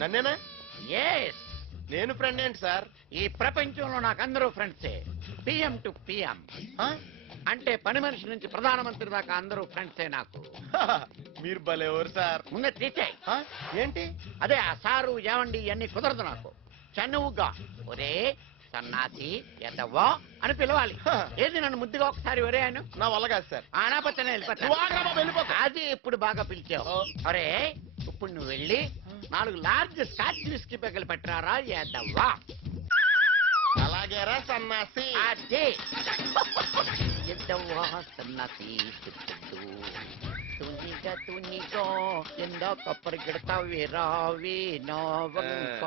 నన్నేనా? Yes, నేను friend ఏంటి sir? ఈ ప్రపంచంలో నాకు అందరూ ఫ్రెండ్సే. పిఎం టు పిఎం అంటే పని మనిషి నుంచి ప్రధానమంత్రి దాకా అందరూ ఫ్రెండ్సే నాకు. మీరు భలేవారు సార్. ముందే తీసేయ్. ఏంటి? అదే ఆ సారు ఏమండి ఇవన్నీ కుదరదు నాకు. చనువుగా ఒరే సన్నాసి ఎదవా అని పిలవాలి. ఏది నన్ను ముద్దుగా ఒకసారి ఒరే అను. నా వల్ల కాదు సార్. ఆనాపత్తనే వెళ్ళిపోతా. అది ఇప్పుడు బాగా పిలిచావు. అరే ఇప్పుడు నువ్వు వెళ్ళి 4 లార్జ్ స్కాచ్ విస్కీ పెగ్గలు పెట్టరారా ఎదవా. అలాగేరా సన్నాసి. అదే ఎదవా సన్నాసి. తునిగా ఎందాక పరిగెడతావే రావే నా వంక.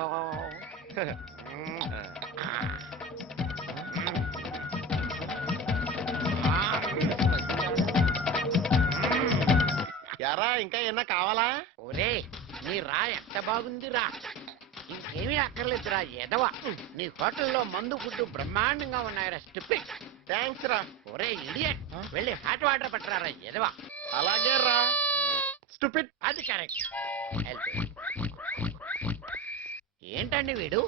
ఎరా ఇంకా ఏమన్నా కావాలా? ఒరే నీ రా ఎంత బాగుంది రా. ఇంకేమీ అక్కర్లేదురా ఎదవా. నీ హోటల్లో మందు ఫుడ్ బ్రహ్మాండంగా ఉన్నాయరా స్టూపిడ్. థ్యాంక్స్ రా. ఒరే ఇడియట్ వెళ్ళి హాట్ వాటర్ పట్టరారా ఎదవా. అలాగే రా స్టూపిడ్. అది కరెక్ట్. ఏంటండి వీడు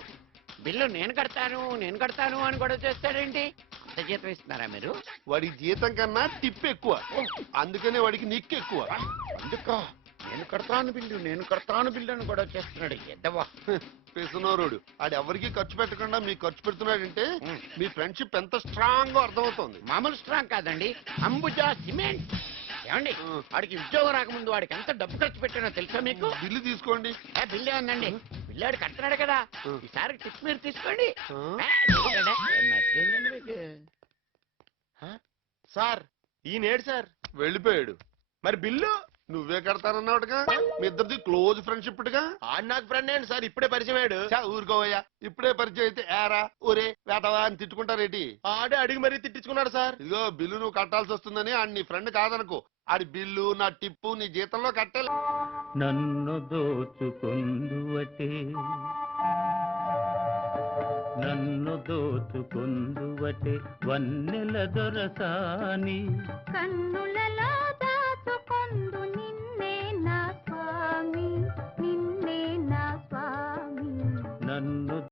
బిల్లు నేను కడతాను అని కూడా చేస్తాడేంటి? అంత జీతం ఇస్తున్నారా మీరు? వాడి జీతం కన్నా టిప్ ఎక్కువ, అందుకనే వాడికి నిక్కు ఎక్కువ. అందుకా నేను కడతాను బిల్లు అని కూడా చేస్తున్నాడు ఎద్దవా. పెసునోరుడు ఆడు ఎవరికి ఖర్చు పెట్టకుండా మీకు ఖర్చు పెడుతున్నాడంటే మీ ఫ్రెండ్షిప్ ఎంత స్ట్రాంగ్ గా అర్థమవుతుంది. మామూలు స్ట్రాంగ్ కాదండి, అంబుజా సిమెంట్. ఏమండి వాడికి ఉద్యోగం రాకముందు వాడికి ఎంత డబ్బు ఖర్చు పెట్టానో తెలుసా మీకు? బిల్లు తీసుకోండి. బిల్లు ఏముందండి, బిల్లాడు కడుతున్నాడు కదా, ఈసారి టిప్ మీరు తీసుకోండి. సార్ ఈయనేడు సార్? వెళ్ళిపోయాడు. మరి బిల్లు నువ్వే కడతానన్నావుగా. మీ ఇద్దరిది క్లోజ్ ఫ్రెండ్షిప్ గా. ఆడు నాకు ఫ్రెండ్ ఏంటి సార్? ఇప్పుడే పరిచయం అయ్యాడు. ఊరుకోవయ్యా, ఇప్పుడే పరిచయం అయితే ఏరా ఒరే వేటవా అని తిట్టుకుంటారేటి? ఆడే అడిగి మరీ తిట్టించుకున్నాడు సార్. ఇదిగో బిల్లు నువ్వు కట్టాల్సి వస్తుందని ఆడి నీ ఫ్రెండ్ కాదనుకో. ఆడి బిల్లు నా టిప్పు నీ జీతంలో కట్టాలి. నన్ను దోచుకుందువటే వన్నెల దొరసాని కన్నులలో దాచుకొందు